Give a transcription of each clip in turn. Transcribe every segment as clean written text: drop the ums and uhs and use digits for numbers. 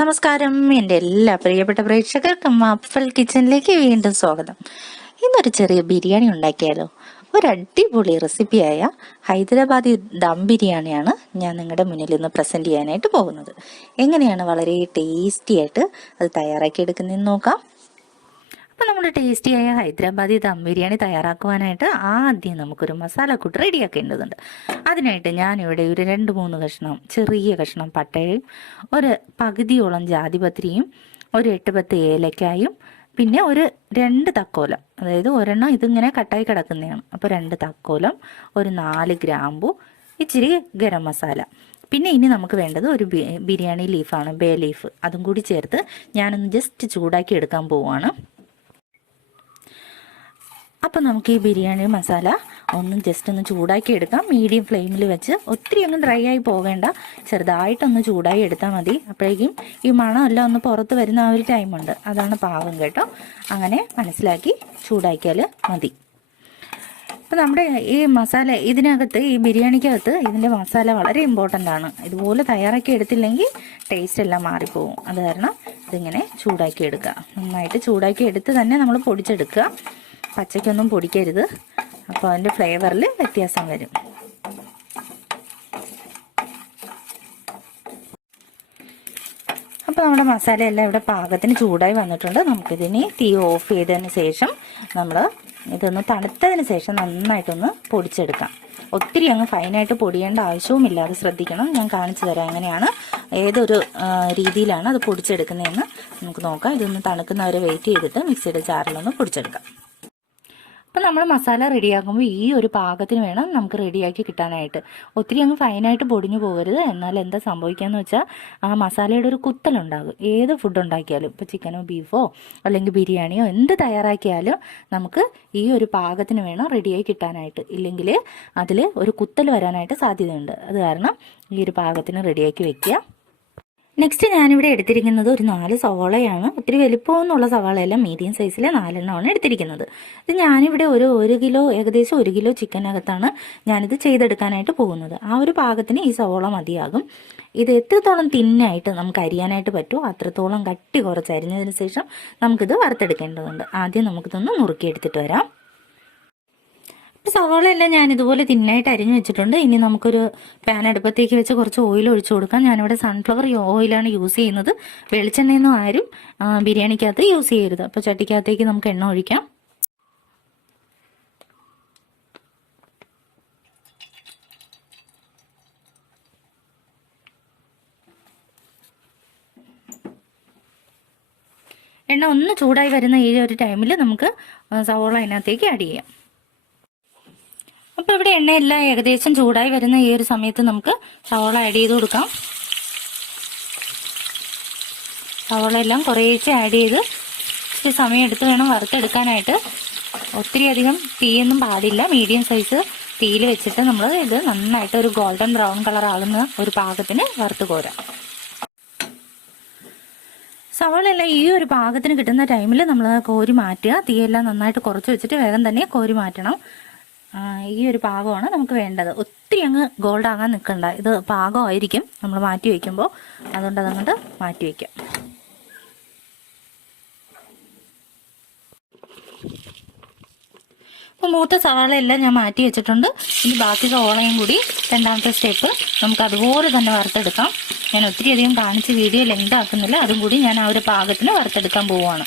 നമസ്കാരം, എൻ്റെ എല്ലാ പ്രിയപ്പെട്ട പ്രേക്ഷകർക്കും അഫൽ കിച്ചണിലേക്ക് വീണ്ടും സ്വാഗതം. ഇന്നൊരു ചെറിയ ബിരിയാണി ഉണ്ടാക്കിയാലോ? ഒരു അടിപൊളി റെസിപ്പിയായ ഹൈദരാബാദി ദം ബിരിയാണിയാണ് ഞാൻ നിങ്ങളുടെ മുന്നിൽ ഇന്ന് പ്രസന്റ് ചെയ്യാനായിട്ട് പോകുന്നത്. എങ്ങനെയാണ് വളരെ ടേസ്റ്റി ആയിട്ട് അത് തയ്യാറാക്കി എടുക്കുന്നതെന്ന് നോക്കാം. അപ്പോൾ നമ്മുടെ ടേസ്റ്റിയായ ഹൈദരാബാദി ദം ബിരിയാണി തയ്യാറാക്കുവാനായിട്ട് ആദ്യം നമുക്കൊരു മസാലക്കൂട്ട് റെഡിയാക്കേണ്ടതുണ്ട്. അതിനായിട്ട് ഞാനിവിടെ ഒരു 2-3 കഷ്ണം ചെറിയ കഷ്ണം പട്ടയും, ഒരു പകുതിയോളം ജാതിപത്രിയും, ഒരു 8-10 ഏലക്കായും, പിന്നെ ഒരു 2 തക്കോലം, അതായത് ഒരെണ്ണം ഇതിങ്ങനെ കട്ടായി കിടക്കുന്നതാണ്, അപ്പോൾ 2 തക്കോലം, ഒരു 4 ഗ്രാമ്പു, ഇച്ചിരി ഗരം മസാല. പിന്നെ ഇനി നമുക്ക് വേണ്ടത് ഒരു ബിരിയാണി ലീഫാണ്, ബേ ലീഫ്. അതും കൂടി ചേർത്ത് ഞാനൊന്ന് ജസ്റ്റ് ചൂടാക്കി എടുക്കാൻ പോവുകയാണ്. അപ്പോൾ നമുക്ക് ഈ ബിരിയാണി മസാല ജസ്റ്റ് ഒന്ന് ചൂടാക്കി എടുക്കാം. മീഡിയം ഫ്ലെയിമിൽ വെച്ച്, ഒത്തിരി ഒന്നും ഡ്രൈ ആയി പോകേണ്ട, ചെറുതായിട്ടൊന്ന് ചൂടായി എടുത്താൽ മതി. അപ്പോഴേക്കും ഈ മണമെല്ലാം ഒന്ന് പുറത്ത് വരുന്ന ആ ഒരു ടൈമുണ്ട്, അതാണ് പാകം കേട്ടോ. അങ്ങനെ മനസ്സിലാക്കി ചൂടാക്കിയാൽ മതി. അപ്പോൾ നമ്മുടെ ഈ മസാല ഇതിനകത്ത്, ഈ ബിരിയാണിക്കകത്ത് ഇതിൻ്റെ മസാല വളരെ ഇമ്പോർട്ടൻ്റ് ആണ്. ഇതുപോലെ തയ്യാറാക്കി എടുത്തില്ലെങ്കിൽ ടേസ്റ്റ് എല്ലാം മാറിപ്പോവും. അത് കാരണം ഇതിങ്ങനെ ചൂടാക്കി എടുക്കുക. നന്നായിട്ട് ചൂടാക്കി എടുത്ത് തന്നെ നമ്മൾ പൊടിച്ചെടുക്കുക. പച്ചയ്ക്കൊന്നും പൊടിക്കരുത്, അപ്പോൾ അതിൻ്റെ ഫ്ലേവറിൽ വ്യത്യാസം വരും. അപ്പോൾ നമ്മുടെ മസാലയെല്ലാം ഇവിടെ പാകത്തിന് ചൂടായി വന്നിട്ടുണ്ട്. നമുക്കിതിനെ തീ ഓഫ് ചെയ്തതിന് ശേഷം നമ്മൾ ഇതൊന്ന് തണുത്തതിന് ശേഷം നന്നായിട്ടൊന്ന് പൊടിച്ചെടുക്കാം. ഒത്തിരി അങ്ങ് ഫൈനായിട്ട് പൊടിയേണ്ട ആവശ്യവുമില്ല, അത് ശ്രദ്ധിക്കണം. ഞാൻ കാണിച്ചു തരാം എങ്ങനെയാണ്, ഏതൊരു രീതിയിലാണ് അത് പൊടിച്ചെടുക്കുന്നതെന്ന് നമുക്ക് നോക്കാം. ഇതൊന്ന് തണുക്കുന്നവരെ വെയിറ്റ് ചെയ്തിട്ട് മിക്സിയുടെ ജാറിലൊന്ന് പൊടിച്ചെടുക്കാം. അപ്പോൾ നമ്മൾ മസാല റെഡിയാക്കുമ്പോൾ ഈ ഒരു പാകത്തിന് വേണം നമുക്ക് റെഡിയാക്കി കിട്ടാനായിട്ട്. ഒത്തിരി അങ്ങ് ഫൈനായിട്ട് പൊടിഞ്ഞു പോകരുത്. എന്നാൽ എന്താ സംഭവിക്കുകയെന്ന് വെച്ചാൽ ആ മസാലയുടെ ഒരു കുത്തലുണ്ടാകും. ഏത് ഫുഡ് ഉണ്ടാക്കിയാലും, ഇപ്പോൾ ചിക്കനോ ബീഫോ അല്ലെങ്കിൽ ബിരിയാണിയോ എന്ത് തയ്യാറാക്കിയാലും നമുക്ക് ഈ ഒരു പാകത്തിന് വേണം റെഡിയായി കിട്ടാനായിട്ട്. ഇല്ലെങ്കിൽ അതിൽ ഒരു കുത്തൽ വരാനായിട്ട് സാധ്യതയുണ്ട്. അത് കാരണം ഈ ഒരു പാകത്തിന് റെഡിയാക്കി വെക്കുക. നെക്സ്റ്റ് ഞാനിവിടെ എടുത്തിരിക്കുന്നത് ഒരു 4 സവാളയാണ്. ഒത്തിരി വലിപ്പമൊന്നുമുള്ള സവാളയല്ല, മീഡിയം സൈസിലെ 4 എണ്ണമാണ് എടുത്തിരിക്കുന്നത്. ഇത് ഞാനിവിടെ ഒരു കിലോ, ഏകദേശം 1 കിലോ ചിക്കനകത്താണ് ഞാനിത് ചെയ്തെടുക്കാനായിട്ട് പോകുന്നത്. ആ ഒരു പാകത്തിന് ഈ സവാള മതിയാകും. ഇത് എത്രത്തോളം തിന്നായിട്ട് നമുക്ക് അരിയാനായിട്ട് പറ്റുമോ അത്രത്തോളം കട്ടി കുറച്ച് അരിഞ്ഞതിന് ശേഷം നമുക്കിത് വറുത്തെടുക്കേണ്ടതുണ്ട്. ആദ്യം നമുക്കിതൊന്ന് നുറുക്കിയെടുത്തിട്ട് വരാം. സവാളയെല്ലാം ഞാൻ ഇതുപോലെ തിന്നായിട്ട് അരിഞ്ഞു വെച്ചിട്ടുണ്ട്. ഇനി നമുക്കൊരു പാൻ അടുപ്പത്തേക്ക് വെച്ച് കുറച്ച് ഓയിൽ ഒഴിച്ചു കൊടുക്കാം. ഞാനിവിടെ സൺഫ്ലവർ ഓയിലാണ് യൂസ് ചെയ്യുന്നത്. വെളിച്ചെണ്ണയൊന്നും ആരും ബിരിയാണിക്കകത്ത് യൂസ് ചെയ്യരുത്. അപ്പോൾ ചട്ടിക്കകത്തേക്ക് നമുക്ക് എണ്ണ ഒഴിക്കാം. എണ്ണ ഒന്ന് ചൂടായി വരുന്ന ഈ ഒരു ടൈമിൽ നമുക്ക് സവാള അതിനകത്തേക്ക് ആഡ് ചെയ്യാം. അപ്പോൾ ഇവിടെ എണ്ണയെല്ലാം ഏകദേശം ചൂടായി വരുന്ന ഈ ഒരു സമയത്ത് നമുക്ക് സവാള ആഡ് ചെയ്ത് കൊടുക്കാം. സവാള എല്ലാം കുറേശ്ശെ ആഡ് ചെയ്ത് ഇച്ചിരി സമയം എടുത്ത് വേണം വറുത്തെടുക്കാനായിട്ട്. ഒത്തിരി അധികം തീയൊന്നും പാടില്ല, മീഡിയം സൈസ് തീയിൽ വെച്ചിട്ട് നമ്മൾ ഇത് നന്നായിട്ട് ഒരു ഗോൾഡൻ ബ്രൗൺ കളർ ആകുന്ന ഒരു പാകത്തിന് വറുത്ത് കോരാം. സവാളയെല്ലാം ഈ ഒരു പാകത്തിന് കിട്ടുന്ന ടൈമിൽ നമ്മൾ കോരി മാറ്റുക. തീയെല്ലാം നന്നായിട്ട് കുറച്ച് വെച്ചിട്ട് വേഗം തന്നെ കോരി മാറ്റണം. ഈ ഒരു പാകമാണ് നമുക്ക് വേണ്ടത്. ഒത്തിരി അങ്ങ് ഗോൾഡ് ആകാൻ നിൽക്കണ്ട, ഇത് പാകമായിരിക്കും നമ്മൾ മാറ്റി വയ്ക്കുമ്പോൾ. അതുകൊണ്ട് അതങ്ങോട്ട് മാറ്റി വയ്ക്കാം. അപ്പോൾ മൂത്ത സവാളയെല്ലാം ഞാൻ മാറ്റി വെച്ചിട്ടുണ്ട്. ഇനി ബാക്കി സവാളയും കൂടി രണ്ടാമത്തെ സ്റ്റെപ്പ് നമുക്ക് അതുപോലെ തന്നെ വറുത്തെടുക്കാം. ഞാൻ ഒത്തിരി അധികം കാണിച്ച് വീഡിയോ ലെങ്ത് ആക്കുന്നില്ല, അതും കൂടി ഞാൻ ആ ഒരു പാകത്തിന് വറുത്തെടുക്കാൻ പോവുകയാണ്.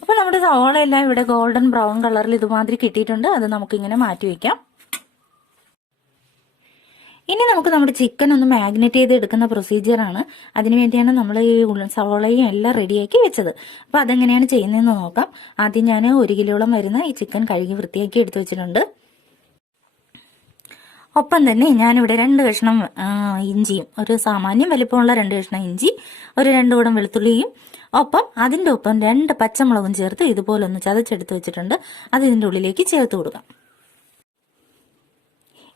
അപ്പോൾ നമ്മുടെ സവാളയെല്ലാം ഇവിടെ ഗോൾഡൻ ബ്രൗൺ കളറിൽ ഇതുമാതിരി കിട്ടിയിട്ടുണ്ട്. അത് നമുക്കിങ്ങനെ മാറ്റി വയ്ക്കാം. ഇനി നമുക്ക് നമ്മുടെ ചിക്കൻ ഒന്ന് മാഗ്നേറ്റ് ചെയ്ത് എടുക്കുന്ന പ്രൊസീജിയറാണ്. അതിനുവേണ്ടിയാണ് നമ്മൾ ഈ സവാളയും എല്ലാം റെഡിയാക്കി വെച്ചത്. അപ്പോൾ അതെങ്ങനെയാണ് ചെയ്യുന്നതെന്ന് നോക്കാം. ആദ്യം ഞാൻ 1 കിലോളം വരുന്ന ഈ ചിക്കൻ കഴുകി വൃത്തിയാക്കി എടുത്തു വെച്ചിട്ടുണ്ട്. ഒപ്പം തന്നെ ഞാനിവിടെ 2 കഷ്ണം ഇഞ്ചിയും, ഒരു സാമാന്യം വലിപ്പമുള്ള 2 കഷ്ണം ഇഞ്ചി, ഒരു 2 കൂടം വെളുത്തുള്ളിയും, ഒപ്പം അതിൻ്റെ ഒപ്പം 2 പച്ചമുളകും ചേർത്ത് ഇതുപോലെ ഒന്ന് ചതച്ചെടുത്ത് വെച്ചിട്ടുണ്ട്. അത് ഇതിൻ്റെ ഉള്ളിലേക്ക് ചേർത്ത് കൊടുക്കാം.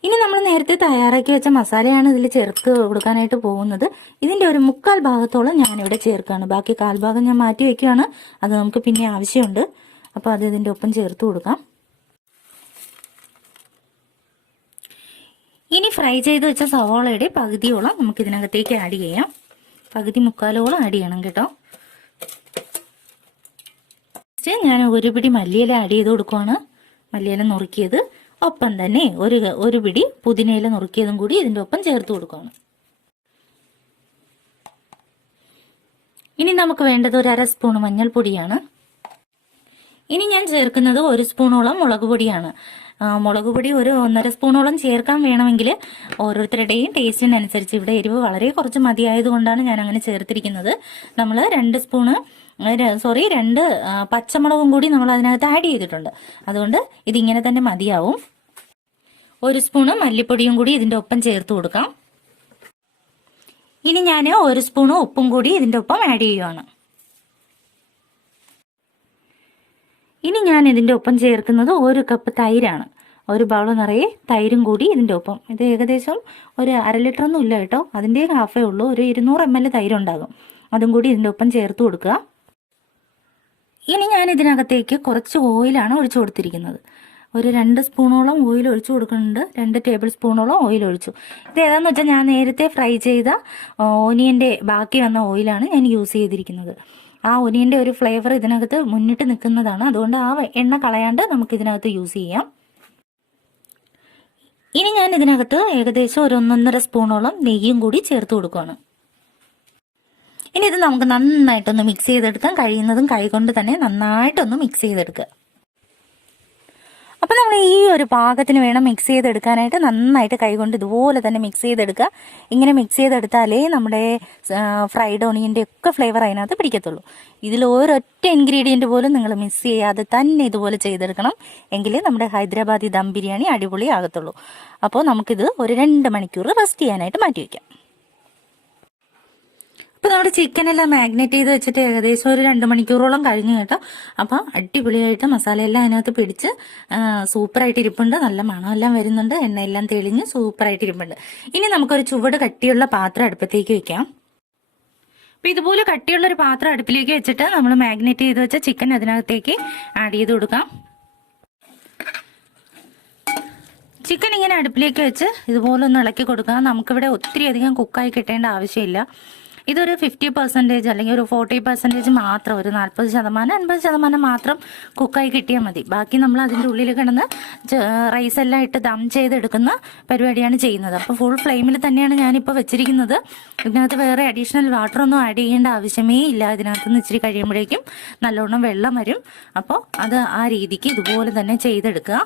ഇനി നമ്മൾ നേരത്തെ തയ്യാറാക്കി വെച്ച മസാലയാണ് ഇതിൽ ചേർത്ത് കൊടുക്കാനായിട്ട് പോകുന്നത്. ഇതിൻ്റെ ഒരു 1/4 ഭാഗത്തോളം ഞാനിവിടെ ചേർക്കുകയാണ്. ബാക്കി 1/4 ഭാഗം ഞാൻ മാറ്റി വയ്ക്കുകയാണ്. അത് നമുക്ക് പിന്നെ ആവശ്യമുണ്ട്. അപ്പോൾ അത് ഇതിൻ്റെ ഒപ്പം ചേർത്ത് കൊടുക്കാം. ഇനി ഫ്രൈ ചെയ്ത് വെച്ച സവാളയുടെ പകുതിയോളം നമുക്ക് ഇതിനകത്തേക്ക് ആഡ് ചെയ്യാം. പകുതി മുക്കാലോളം ആഡ് ചെയ്യണം കേട്ടോ. ഞാൻ ഒരു പിടി മല്ലിയില ആഡ് ചെയ്ത് കൊടുക്കുവാണ്. മല്ലിയില നുറുക്കിയത്, ഒപ്പം തന്നെ ഒരു പിടി പുതിനയില നുറുക്കിയതും കൂടി ഇതിൻ്റെ ഒപ്പം ചേർത്ത് കൊടുക്കുകയാണ്. ഇനി നമുക്ക് വേണ്ടത് ഒരു 1/2 സ്പൂൺ മഞ്ഞൾപ്പൊടിയാണ്. ഇനി ഞാൻ ചേർക്കുന്നത് 1 സ്പൂണോളം മുളക് പൊടിയാണ്. മുളക് പൊടി ഒരു 1.5 സ്പൂണോളം ചേർക്കാൻ വേണമെങ്കിൽ ഓരോരുത്തരുടെയും ടേസ്റ്റിനനുസരിച്ച്. ഇവിടെ എരിവ് വളരെ കുറച്ച് മതിയായതുകൊണ്ടാണ് ഞാൻ അങ്ങനെ ചേർത്തിരിക്കുന്നത്. നമ്മൾ 2 പച്ചമുളകും കൂടി നമ്മൾ അതിനകത്ത് ആഡ് ചെയ്തിട്ടുണ്ട്. അതുകൊണ്ട് ഇതിങ്ങനെ തന്നെ മതിയാവും. 1 സ്പൂണ് മല്ലിപ്പൊടിയും കൂടി ഇതിൻ്റെ ഒപ്പം ചേർത്ത് കൊടുക്കാം. ഇനി ഞാൻ 1 സ്പൂണ് ഉപ്പും കൂടി ഇതിൻ്റെ ഒപ്പം ആഡ് ചെയ്യുകയാണ്. ഇനി ഞാൻ ഇതിൻ്റെ ഒപ്പം ചേർക്കുന്നത് 1 കപ്പ് തൈരാണ്. 1 ബൗൾ നിറയെ തൈരും കൂടി ഇതിൻ്റെ ഒപ്പം. ഇത് ഏകദേശം ഒരു 1/2 ലിറ്റർ ഒന്നും ഇല്ല കേട്ടോ, അതിൻ്റെ ഹാഫേ ഉള്ളൂ. ഒരു 200 ml തൈരുണ്ടാകും. അതും കൂടി ഇതിൻ്റെ ഒപ്പം ചേർത്ത് കൊടുക്കുക. ഇനി ഞാൻ ഇതിനകത്തേക്ക് കുറച്ച് ഓയിലാണ് ഒഴിച്ചു കൊടുത്തിരിക്കുന്നത്. ഒരു 2 സ്പൂണോളം ഓയിൽ ഒഴിച്ചു കൊടുക്കുന്നുണ്ട്. 2 ടേബിൾ സ്പൂണോളം ഓയിൽ ഒഴിച്ചു. ഇത് ഏതാന്ന് വെച്ചാൽ ഞാൻ നേരത്തെ ഫ്രൈ ചെയ്ത ഓനിയൻ്റെ ബാക്കി വന്ന ഓയിലാണ് ഞാൻ യൂസ് ചെയ്തിരിക്കുന്നത്. ആ ഒനിയൻ്റെ ഒരു ഫ്ലേവർ ഇതിനകത്ത് മുന്നിട്ട് നിൽക്കുന്നതാണ്. അതുകൊണ്ട് ആ എണ്ണ കളയാണ്ട് നമുക്ക് ഇതിനകത്ത് യൂസ് ചെയ്യാം. ഇനി ഞാൻ ഇതിനകത്ത് ഏകദേശം ഒരു 1.5 സ്പൂണോളം നെയ്യും കൂടി ചേർത്ത് കൊടുക്കുകയാണ്. ഇനി ഇത് നമുക്ക് നന്നായിട്ടൊന്ന് മിക്സ് ചെയ്തെടുക്കാം. കഴിയുന്നതും കൈകൊണ്ട് തന്നെ നന്നായിട്ടൊന്ന് മിക്സ് ചെയ്തെടുക്കുക. അപ്പം നമ്മൾ ഈ ഒരു പാകത്തിന് വേണം മിക്സ് ചെയ്തെടുക്കാനായിട്ട്. നന്നായിട്ട് കൈകൊണ്ട് ഇതുപോലെ തന്നെ മിക്സ് ചെയ്തെടുക്കുക. ഇങ്ങനെ മിക്സ് ചെയ്തെടുത്താലേ നമ്മുടെ ഫ്രൈഡ് ഓണിയൻ്റെ ഒക്കെ ഫ്ലേവർ അതിനകത്ത് പിടിക്കത്തുള്ളൂ. ഇതിൽ ഒരൊറ്റ ഇൻഗ്രീഡിയൻറ്റ് പോലും നിങ്ങൾ മിക്സ് ചെയ്യാതെ തന്നെ ഇതുപോലെ ചെയ്തെടുക്കണം. എങ്കിലേ നമ്മുടെ ഹൈദരാബാദി ദം ബിരിയാണി അടിപൊളി ആകത്തുള്ളൂ. അപ്പോൾ നമുക്കിത് ഒരു 2 മണിക്കൂർ റെസ്റ്റ് ചെയ്യാനായിട്ട് മാറ്റി വയ്ക്കാം. അപ്പോൾ നമ്മുടെ ചിക്കനെല്ലാം മാഗ്നേറ്റ് ചെയ്ത് വെച്ചിട്ട് ഏകദേശം ഒരു 2 മണിക്കൂറോളം കഴിഞ്ഞു കേട്ടോ. അപ്പോൾ അടിപൊളിയായിട്ട് മസാലയെല്ലാം അതിനകത്ത് പിടിച്ച് സൂപ്പറായിട്ട് ഇരിപ്പുണ്ട്. നല്ല മണമെല്ലാം വരുന്നുണ്ട്. എണ്ണയെല്ലാം തെളിഞ്ഞ് സൂപ്പറായിട്ട് ഇരിപ്പുണ്ട്. ഇനി നമുക്കൊരു ചുവട് കട്ടിയുള്ള പാത്രം അടുപ്പത്തേക്ക് വെക്കാം. അപ്പോൾ ഇതുപോലെ കട്ടിയുള്ളൊരു പാത്രം അടുപ്പിലേക്ക് വെച്ചിട്ട് നമ്മൾ മാഗ്നേറ്റ് ചെയ്ത് വെച്ച ചിക്കൻ അതിനകത്തേക്ക് ആഡ് ചെയ്ത് കൊടുക്കാം. ചിക്കൻ ഇങ്ങനെ അടുപ്പിലേക്ക് വെച്ച് ഇതുപോലെ ഒന്ന് ഇളക്കി കൊടുക്കുക. നമുക്കിവിടെ ഒത്തിരി അധികം കുക്കായി കിട്ടേണ്ട ആവശ്യമില്ല. ഇതൊരു 50% അല്ലെങ്കിൽ ഒരു 40% മാത്രം, ഒരു 40% 50% മാത്രം കുക്കായി കിട്ടിയാൽ മതി. ബാക്കി നമ്മൾ അതിൻ്റെ ഉള്ളിൽ കിടന്ന് റൈസ് എല്ലാം ഇട്ട് ദം ചെയ്തെടുക്കുന്ന പരിപാടിയാണ് ചെയ്യുന്നത്. അപ്പോൾ ഫുൾ ഫ്ലെയിമിൽ തന്നെയാണ് ഞാനിപ്പോൾ വെച്ചിരിക്കുന്നത്. ഇതിനകത്ത് വേറെ അഡീഷണൽ വാട്ടർ ഒന്നും ആഡ് ചെയ്യേണ്ട ആവശ്യമേ ഇല്ല. ഇതിനകത്തുനിന്ന് ഇച്ചിരി കഴിയുമ്പോഴേക്കും നല്ലോണം വെള്ളം വരും. അപ്പോൾ അത് ആ രീതിക്ക് ഇതുപോലെ തന്നെ ചെയ്തെടുക്കുക.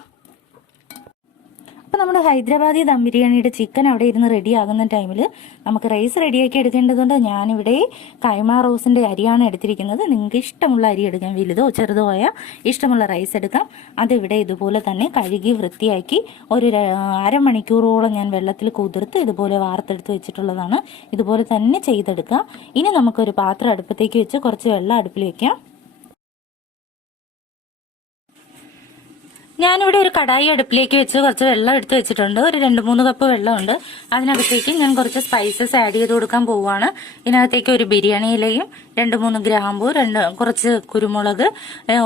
അപ്പോൾ നമ്മുടെ ഹൈദരാബാദി ദം ബിരിയാണിയുടെ ചിക്കൻ അവിടെ ഇരുന്ന് റെഡി ആകുന്ന ടൈമിൽ നമുക്ക് റൈസ് റെഡിയാക്കി എടുക്കേണ്ടതുണ്ട്. ഞാനിവിടെ കൈമ റോസിൻ്റെ അരിയാണ് എടുത്തിരിക്കുന്നത്. നിങ്ങൾക്ക് ഇഷ്ടമുള്ള അരി എടുക്കാം, വലുതോ ചെറുതോ ആയ ഇഷ്ടമുള്ള റൈസ് എടുക്കാം. അതിവിടെ ഇതുപോലെ തന്നെ കഴുകി വൃത്തിയാക്കി ഒരു 1/2 മണിക്കൂറോളം ഞാൻ വെള്ളത്തിൽ കുതിർത്ത് ഇതുപോലെ വാർത്തെടുത്ത് വെച്ചിട്ടുള്ളതാണ്. ഇതുപോലെ തന്നെ ചെയ്തെടുക്കുക. ഇനി നമുക്കൊരു പാത്രം അടുപ്പത്തേക്ക് വെച്ച് കുറച്ച് വെള്ളം അടുപ്പിൽ വെക്കാം. ഞാനിവിടെ ഒരു കടായി അടുപ്പിലേക്ക് വെച്ച് കുറച്ച് വെള്ളം എടുത്ത് വെച്ചിട്ടുണ്ട്. ഒരു 2-3 കപ്പ് വെള്ളമുണ്ട്. അതിനകത്തേക്ക് ഞാൻ കുറച്ച് സ്പൈസസ് ആഡ് ചെയ്ത് കൊടുക്കാൻ പോവുകയാണ്. ഇതിനകത്തേക്ക് ഒരു ബിരിയാണി ഇലയും 2-3 ഗ്രാമ്പൂ, കുറച്ച് കുരുമുളക്,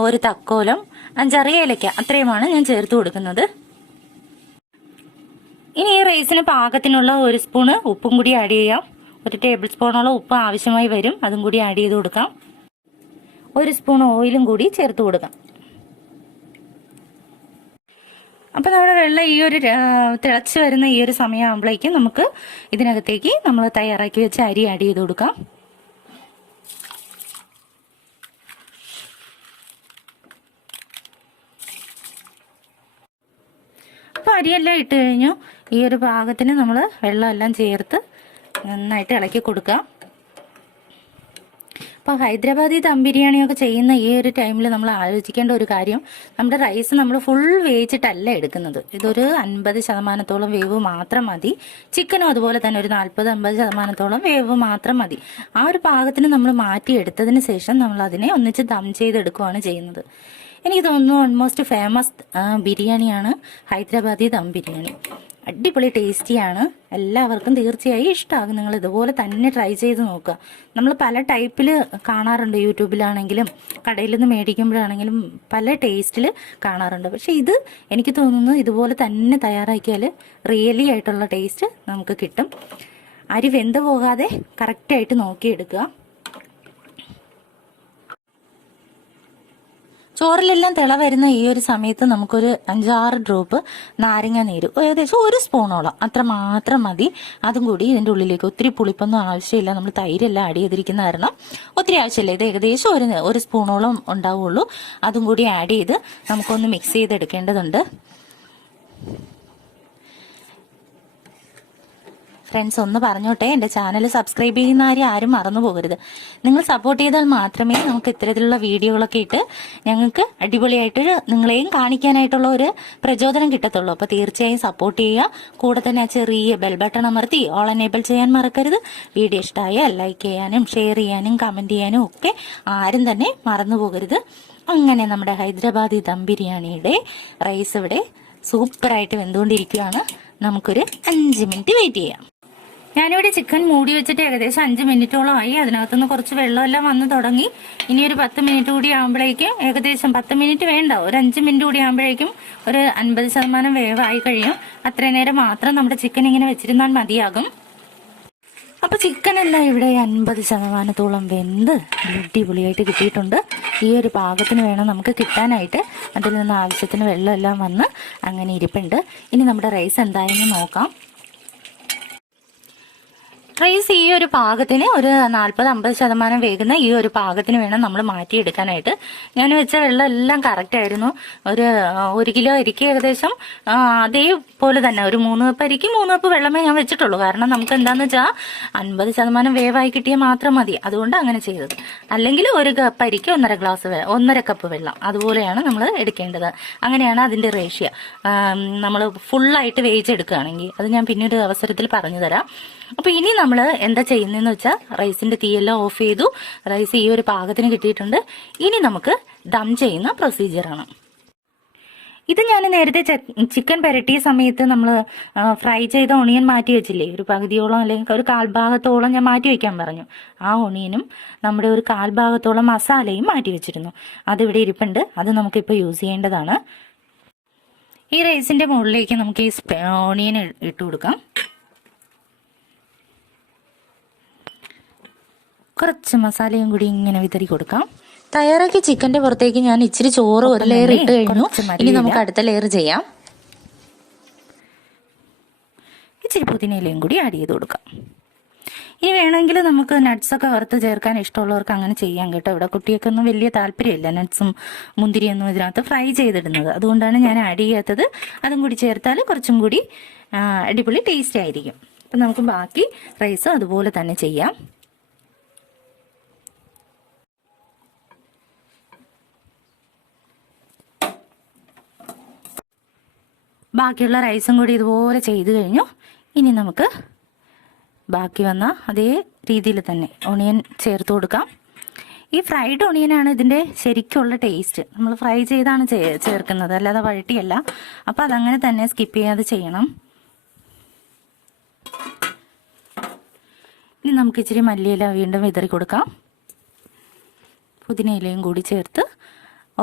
ഒരു തക്കോലം, 5 ഏലക്ക, അത്രയുമാണ് ഞാൻ ചേർത്ത് കൊടുക്കുന്നത്. ഇനി ഈ റൈസിന് പാകത്തിനുള്ള 1 സ്പൂണ് ഉപ്പും കൂടി ആഡ് ചെയ്യാം. ഒരു ടേബിൾ സ്പൂണോളം ഉപ്പ് ആവശ്യമായി വരും. അതും കൂടി ആഡ് ചെയ്ത് കൊടുക്കാം. 1 സ്പൂൺ ഓയിലും കൂടി ചേർത്ത് കൊടുക്കാം. അപ്പോൾ നമ്മുടെ വെള്ളം ഈ ഒരു തിളച്ച് വരുന്ന ഈ ഒരു സമയമാകുമ്പോഴേക്കും നമുക്ക് ഇതിനകത്തേക്ക് നമ്മൾ തയ്യാറാക്കി വെച്ച അരി ആഡ് ചെയ്ത് കൊടുക്കാം. അപ്പോൾ അരിയെല്ലാം ഇട്ട് കഴിഞ്ഞു. ഈ ഒരു പാകത്തിന് നമ്മൾ വെള്ളമെല്ലാം ചേർത്ത് നന്നായിട്ട് ഇളക്കി കൊടുക്കാം. അപ്പോൾ ഹൈദരാബാദി ദം ബിരിയാണിയൊക്കെ ചെയ്യുന്ന ഈ ഒരു ടൈമിൽ നമ്മൾ ആലോചിക്കേണ്ട ഒരു കാര്യം, നമ്മുടെ റൈസ് നമ്മൾ ഫുൾ വേവിച്ചിട്ടല്ല എടുക്കുന്നത്. ഇതൊരു 50% വേവ് മാത്രം മതി. ചിക്കനും അതുപോലെ തന്നെ ഒരു 40-50% വേവ് മാത്രം മതി. ആ ഒരു പാകത്തിന് നമ്മൾ മാറ്റിയെടുത്തതിന് ശേഷം നമ്മൾ അതിനെ ഒന്നിച്ച് ദം ചെയ്തെടുക്കുകയാണ് ചെയ്യുന്നത്. എനിക്ക് തോന്നുന്നു ഓൾമോസ്റ്റ് ഫേമസ് ബിരിയാണിയാണ് ഹൈദരാബാദി ദം ബിരിയാണി. അടിപൊളി ടേസ്റ്റിയാണ്. എല്ലാവർക്കും തീർച്ചയായും ഇഷ്ടമാകും. നിങ്ങൾ ഇതുപോലെ തന്നെ ട്രൈ ചെയ്ത് നോക്കുക. നമ്മൾ പല ടൈപ്പിൽ കാണാറുണ്ട്, യൂട്യൂബിലാണെങ്കിലും കടയിൽ നിന്ന് മേടിക്കുമ്പോഴാണെങ്കിലും പല ടേസ്റ്റിൽ കാണാറുണ്ട്. പക്ഷേ ഇത് എനിക്ക് തോന്നുന്നു ഇതുപോലെ തന്നെ തയ്യാറാക്കിയാൽ റിയലി ആയിട്ടുള്ള ടേസ്റ്റ് നമുക്ക് കിട്ടും. അരി വെന്ത് പോകാതെ കറക്റ്റായിട്ട് നോക്കിയെടുക്കുക. ചോറിലെല്ലാം തിള വരുന്ന ഈ ഒരു സമയത്ത് നമുക്കൊരു 5-6 ഡ്രോപ്പ് നാരങ്ങ നീര്, ഏകദേശം 1 സ്പൂണോളം അത്ര മാത്രം മതി. അതും കൂടി ഇതിൻ്റെ ഉള്ളിലേക്ക്, ഒത്തിരി പുളിപ്പൊന്നും ആവശ്യമില്ല, നമ്മൾ തൈരെല്ലാം ആഡ് ചെയ്തിരിക്കുന്ന കാരണം ഒത്തിരി ആവശ്യമില്ല. ഇത് ഏകദേശം ഒരു സ്പൂണോളം ഉണ്ടാവുള്ളൂ. അതും കൂടി ആഡ് ചെയ്ത് നമുക്കൊന്ന് മിക്സ് ചെയ്തെടുക്കേണ്ടതുണ്ട്. ഫ്രണ്ട്സ്, ഒന്ന് പറഞ്ഞോട്ടെ, എൻ്റെ ചാനൽ സബ്സ്ക്രൈബ് ചെയ്യുന്ന ആരും മറന്നു പോകരുത്. നിങ്ങൾ സപ്പോർട്ട് ചെയ്താൽ മാത്രമേ നമുക്ക് ഇത്തരത്തിലുള്ള വീഡിയോകളൊക്കെ ഇട്ട് ഞങ്ങൾക്ക് അടിപൊളിയായിട്ട് നിങ്ങളെയും കാണിക്കാനായിട്ടുള്ള ഒരു പ്രചോദനം കിട്ടത്തുള്ളൂ. അപ്പോൾ തീർച്ചയായും സപ്പോർട്ട് ചെയ്യുക. കൂടെ തന്നെ ആ ചെറിയ ബെൽ ബട്ടൺ അമർത്തി ഓൾ എനേബിൾ ചെയ്യാൻ മറക്കരുത്. വീഡിയോ ഇഷ്ടമായാൽ ലൈക്ക് ചെയ്യാനും ഷെയർ ചെയ്യാനും കമൻറ്റ് ചെയ്യാനും ഒക്കെ ആരും തന്നെ മറന്നു പോകരുത്. അങ്ങനെ നമ്മുടെ ഹൈദരാബാദി ദം ബിരിയാണിയുടെ റൈസ് ഇവിടെ സൂപ്പറായിട്ട് വെന്തുകൊണ്ടിരിക്കുകയാണ്. നമുക്കൊരു 5 മിനിറ്റ് വെയിറ്റ് ചെയ്യാം. ഞാനിവിടെ ചിക്കൻ മൂടി വെച്ചിട്ട് ഏകദേശം 5 മിനിറ്റോളം ആയി. അതിനകത്തുനിന്ന് കുറച്ച് വെള്ളമെല്ലാം വന്ന് തുടങ്ങി. ഇനി ഒരു 10 മിനിറ്റ് കൂടി ആകുമ്പോഴേക്കും, ഏകദേശം 10 മിനിറ്റ് വേണ്ട, ഒരു 5 മിനിറ്റ് കൂടി ആകുമ്പോഴേക്കും ഒരു 50% വേവായി കഴിയും. അത്രയും നേരം മാത്രം നമ്മുടെ ചിക്കൻ ഇങ്ങനെ വെച്ചിരുന്നാൽ മതിയാകും. അപ്പൊ ചിക്കനെല്ലാം ഇവിടെ 50%-ഓളം വെന്ത് അടിപൊളിയായിട്ട് കിട്ടിയിട്ടുണ്ട്. ഈ ഒരു പാകത്തിന് വേണം നമുക്ക് കിട്ടാനായിട്ട്. അതിൽ നിന്ന് ആവശ്യത്തിന് വെള്ളമെല്ലാം വന്ന് അങ്ങനെ ഇരിപ്പുണ്ട്. ഇനി നമ്മുടെ റൈസ് എന്തായെന്ന് നോക്കാം. റൈസ് ഈ ഒരു പാകത്തിന് ഒരു 40-50% വേകുന്ന ഈ ഒരു പാകത്തിന് വേണം നമ്മൾ മാറ്റിയെടുക്കാനായിട്ട്. ഞാൻ വെച്ച വെള്ളം എല്ലാം കറക്റ്റ് ആയിരുന്നു. ഒരു 1 കിലോ അരിക്ക് ഏകദേശം അതേപോലെ തന്നെ ഒരു 3 കപ്പ് അരിക്ക് 3 കപ്പ് വെള്ളമേ ഞാൻ വെച്ചിട്ടുള്ളൂ. കാരണം നമുക്ക് എന്താന്ന് വെച്ചാൽ 50% വേവായി കിട്ടിയാൽ മാത്രം മതി. അതുകൊണ്ട് അങ്ങനെ ചെയ്തത്. അല്ലെങ്കിൽ 1 കപ്പ് അരിക്ക് 1.5 കപ്പ് വെള്ളം, അതുപോലെയാണ് നമ്മൾ എടുക്കേണ്ടത്. അങ്ങനെയാണ് അതിന്റെ റേഷ്യോ. നമ്മൾ ഫുള്ളായിട്ട് വേവിച്ചെടുക്കുകയാണെങ്കിൽ അത് ഞാൻ പിന്നീട് അവസരത്തിൽ പറഞ്ഞു തരാം. അപ്പൊ ഇനി നമ്മൾ എന്താ ചെയ്യുന്നതെന്ന് വെച്ചാൽ റൈസിന്റെ തീയെല്ലാം ഓഫ് ചെയ്തു. റൈസ് ഈ ഒരു പാകത്തിന് കിട്ടിയിട്ടുണ്ട്. ഇനി നമുക്ക് ദം ചെയ്യുന്ന പ്രൊസീജിയറാണ് ഇത്. ഞാൻ നേരത്തെ ചിക്കൻ പുരട്ടിയ സമയത്ത് നമ്മൾ ഫ്രൈ ചെയ്ത ഒണിയൻ മാറ്റി വെച്ചില്ലേ, ഒരു പകുതിയോളം അല്ലെങ്കിൽ ഒരു 1/4 ഭാഗത്തോളം ഞാൻ മാറ്റി വെക്കാൻ പറഞ്ഞു. ആ ഒണിയനും നമ്മുടെ ഒരു 1/4 ഭാഗത്തോളം മസാലയും മാറ്റി വെച്ചിരുന്നു. അതിവിടെ ഇരിപ്പുണ്ട്. അത് നമുക്കിപ്പോൾ യൂസ് ചെയ്യേണ്ടതാണ്. ഈ റൈസിന്റെ മുകളിലേക്ക് നമുക്ക് ഈ ഓണിയൻ ഇട്ട് കൊടുക്കാം. കുറച്ച് മസാലയും കൂടി ഇങ്ങനെ വിതറി കൊടുക്കാം. തയ്യാറാക്കി ചിക്കന്റെ പുറത്തേക്ക് ഞാൻ ഇച്ചിരി ചോറ് ഒരു ലെയർ ഇട്ട് കഴിഞ്ഞു. ഇനി നമുക്ക് അടുത്ത ലെയർ ചെയ്യാം. ഇച്ചിരി പുതിനയിലയും കൂടി ആഡ് ചെയ്ത് കൊടുക്കാം. ഇനി വേണമെങ്കിൽ നമുക്ക് നട്ട്സ് ഒക്കെ വറുത്ത് ചേർക്കാൻ ഇഷ്ടമുള്ളവർക്ക് അങ്ങനെ ചെയ്യാം കേട്ടോ. ഇവിടെ കുട്ടികൾക്കൊന്നും വലിയ താല്പര്യമില്ല നട്ട്സും മുന്തിരിയൊന്നും ഇതിനകത്ത് ഫ്രൈ ചെയ്തിടുന്നത്. അതുകൊണ്ടാണ് ഞാൻ ആഡ് ചെയ്യാത്തത്. അതും കൂടി ചേർത്താൽ കുറച്ചും കൂടി അടിപൊളി ടേസ്റ്റ് ആയിരിക്കും. അപ്പം നമുക്ക് ബാക്കി റൈസും അതുപോലെ തന്നെ ചെയ്യാം. ബാക്കിയുള്ള റൈസും കൂടി ഇതുപോലെ ചെയ്ത് കഴിഞ്ഞു. ഇനി നമുക്ക് ബാക്കി വന്ന അതേ രീതിയിൽ തന്നെ ഒണിയൻ ചേർത്ത് കൊടുക്കാം. ഈ ഫ്രൈഡ് ഒണിയനാണ് ഇതിൻ്റെ ശരിക്കുള്ള ടേസ്റ്റ്. നമ്മൾ ഫ്രൈ ചെയ്താണ് ചേർക്കുന്നത്, അല്ലാതെ വഴട്ടിയല്ല. അപ്പോൾ അതങ്ങനെ തന്നെ സ്കിപ്പ് ചെയ്യാതെ ചെയ്യണം. ഇനി നമുക്ക് ഇച്ചിരി മല്ലിയില വീണ്ടും വിതറി കൊടുക്കാം. പുതിനയിലയും കൂടി ചേർത്ത്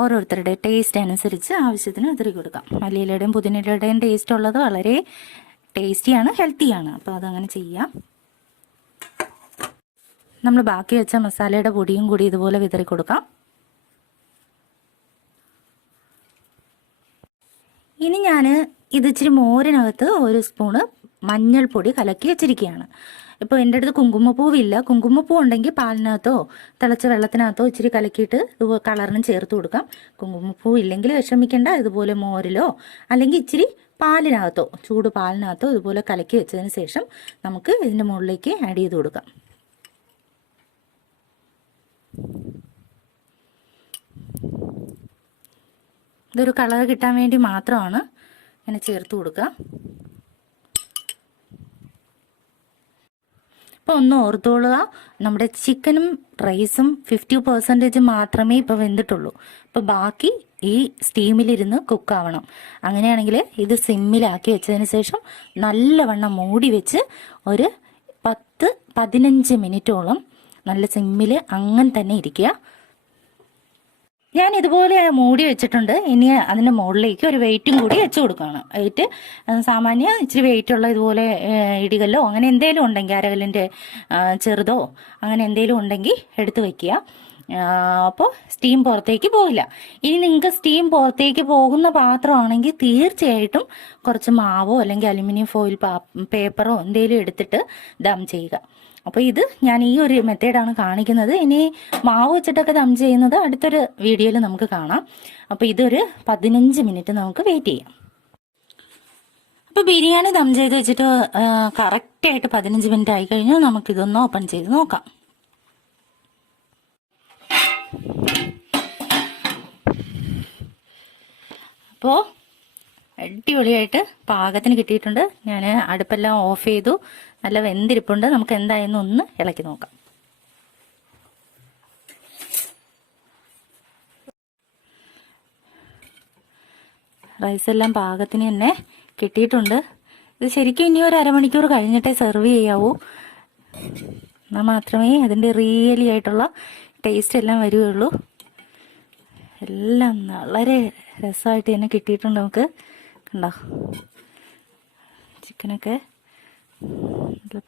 ഓരോരുത്തരുടെ ടേസ്റ്റ് അനുസരിച്ച് ആവശ്യത്തിന് വിതറി കൊടുക്കാം. മല്ലിയിലയുടെയും പുതിനയിലയുടെയും ടേസ്റ്റ് ഉള്ളത് വളരെ ടേസ്റ്റിയാണ്, ഹെൽത്തിയാണ്. അപ്പോൾ അതങ്ങനെ ചെയ്യാം. നമ്മൾ ബാക്കി വെച്ച മസാലയുടെ പൊടിയും കൂടി ഇതുപോലെ വിതറി കൊടുക്കാം. ഇനി ഞാൻ ഇത് ഇച്ചിരി മോരിനകത്ത് 1 സ്പൂണ് മഞ്ഞൾപ്പൊടി കലക്കി വെച്ചിരിക്കുകയാണ്. ഇപ്പോൾ എൻ്റെ അടുത്ത് കുങ്കുമപ്പൂവില്ല. കുങ്കുമപ്പൂ ഉണ്ടെങ്കിൽ പാലിനകത്തോ തിളച്ച വെള്ളത്തിനകത്തോ ഇച്ചിരി കലക്കിയിട്ട് കളറിനും ചേർത്ത് കൊടുക്കാം. കുങ്കുമപ്പൂ ഇല്ലെങ്കിൽ വിഷമിക്കേണ്ട. ഇതുപോലെ മോരിലോ അല്ലെങ്കിൽ ഇച്ചിരി പാലിനകത്തോ, ചൂട് പാലിനകത്തോ ഇതുപോലെ കലക്കി വെച്ചതിന് ശേഷം നമുക്ക് ഇതിൻ്റെ മുകളിലേക്ക് ആഡ് ചെയ്ത് കൊടുക്കാം. ഇതൊരു കളർ കിട്ടാൻ വേണ്ടി മാത്രമാണ് ഇങ്ങനെ ചേർത്ത് കൊടുക്കുക. അപ്പോൾ ഒന്ന് ഓർത്തോളുക, നമ്മുടെ ചിക്കനും റൈസും 50% മാത്രമേ ഇപ്പോൾ വെന്തിട്ടുള്ളൂ. അപ്പോൾ ബാക്കി ഈ സ്റ്റീമിലിരുന്ന് കുക്കാവണം. അങ്ങനെയാണെങ്കിൽ ഇത് സിമ്മിലാക്കി വെച്ചതിന് ശേഷം നല്ലവണ്ണം മൂടി വെച്ച് ഒരു 10-15 മിനിറ്റോളം നല്ല സിമ്മിൽ അങ്ങനെ തന്നെ ഇരിക്കുക. ഞാൻ ഇതുപോലെ മൂടി വെച്ചിട്ടുണ്ട്. ഇനി അതിൻ്റെ മുകളിലേക്ക് ഒരു വെയിറ്റും കൂടി വെച്ച് കൊടുക്കുകയാണ്. വെയിറ്റ് സാമാന്യ ഇച്ചിരി വെയിറ്റുള്ള ഇതുപോലെ ഇടികല്ലോ അങ്ങനെ എന്തെങ്കിലും ഉണ്ടെങ്കിൽ അരകല്ലിൻ്റെ ചെറുതോ അങ്ങനെ എന്തെങ്കിലും ഉണ്ടെങ്കിൽ എടുത്ത് വയ്ക്കുക. അപ്പോൾ സ്റ്റീം പുറത്തേക്ക് പോകില്ല. ഇനി നിങ്ങൾക്ക് സ്റ്റീം പുറത്തേക്ക് പോകുന്ന പാത്രമാണെങ്കിൽ തീർച്ചയായിട്ടും കുറച്ച് മാവോ അല്ലെങ്കിൽ അലുമിനിയം ഫോയിൽ പേപ്പറോ എന്തെങ്കിലും എടുത്തിട്ട് ദം ചെയ്യുക. അപ്പോൾ ഇത് ഞാൻ ഈ ഒരു മെത്തേഡാണ് കാണിക്കുന്നത്. ഇനി മാവ് വെച്ചിട്ടൊക്കെ ദം ചെയ്യുന്നത് അടുത്തൊരു വീഡിയോയിൽ നമുക്ക് കാണാം. അപ്പോൾ ഇതൊരു 15 മിനിറ്റ് നമുക്ക് വെയിറ്റ് ചെയ്യാം. അപ്പോൾ ബിരിയാണി ദം ചെയ്ത് വെച്ചിട്ട് കറക്റ്റായിട്ട് 15 മിനിറ്റ് ആയി കഴിഞ്ഞാൽ നമുക്കിതൊന്ന് ഓപ്പൺ ചെയ്ത് നോക്കാം. അപ്പോൾ അടിപൊളിയായിട്ട് പാകത്തിന് കിട്ടിയിട്ടുണ്ട്. ഞാൻ അടുപ്പെല്ലാം ഓഫ് ചെയ്തു. നല്ല വെന്തിരിപ്പുണ്ട്. നമുക്ക് എന്തായെന്ന് ഒന്ന് ഇളക്കി നോക്കാം. റൈസെല്ലാം പാകത്തിന് തന്നെ കിട്ടിയിട്ടുണ്ട്. ഇത് ശരിക്കും ഇനി ഒരു അരമണിക്കൂർ കഴിഞ്ഞിട്ടേ സെർവ് ചെയ്യാവൂ. എന്നാൽ മാത്രമേ അതിൻ്റെ റിയലി ആയിട്ടുള്ള ടേസ്റ്റ് എല്ലാം വരികയുള്ളൂ. എല്ലാം വളരെ രസമായിട്ട് തന്നെ കിട്ടിയിട്ടുണ്ട്. നമുക്ക് കണ്ടോ, ചിക്കനൊക്കെ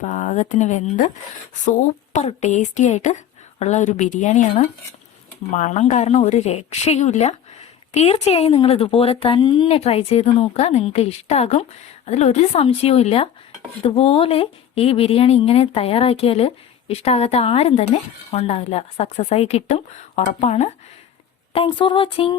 പാകത്തിന് വെന്ത് സൂപ്പർ ടേസ്റ്റി ആയിട്ട് ഉള്ള ഒരു ബിരിയാണിയാണ്. മണം കാരണം ഒരു രക്ഷയുമില്ല. തീർച്ചയായും നിങ്ങൾ ഇതുപോലെ തന്നെ ട്രൈ ചെയ്ത് നോക്കുക. നിങ്ങൾക്ക് ഇഷ്ടമാകും, അതിലൊരു സംശയവും ഇല്ല. ഇതുപോലെ ഈ ബിരിയാണി ഇങ്ങനെ തയ്യാറാക്കിയാൽ ഇഷ്ടമാകാത്ത ആരും തന്നെ ഉണ്ടാവില്ല. സക്സസ് ആയി കിട്ടും, ഉറപ്പാണ്. Thanks for watching.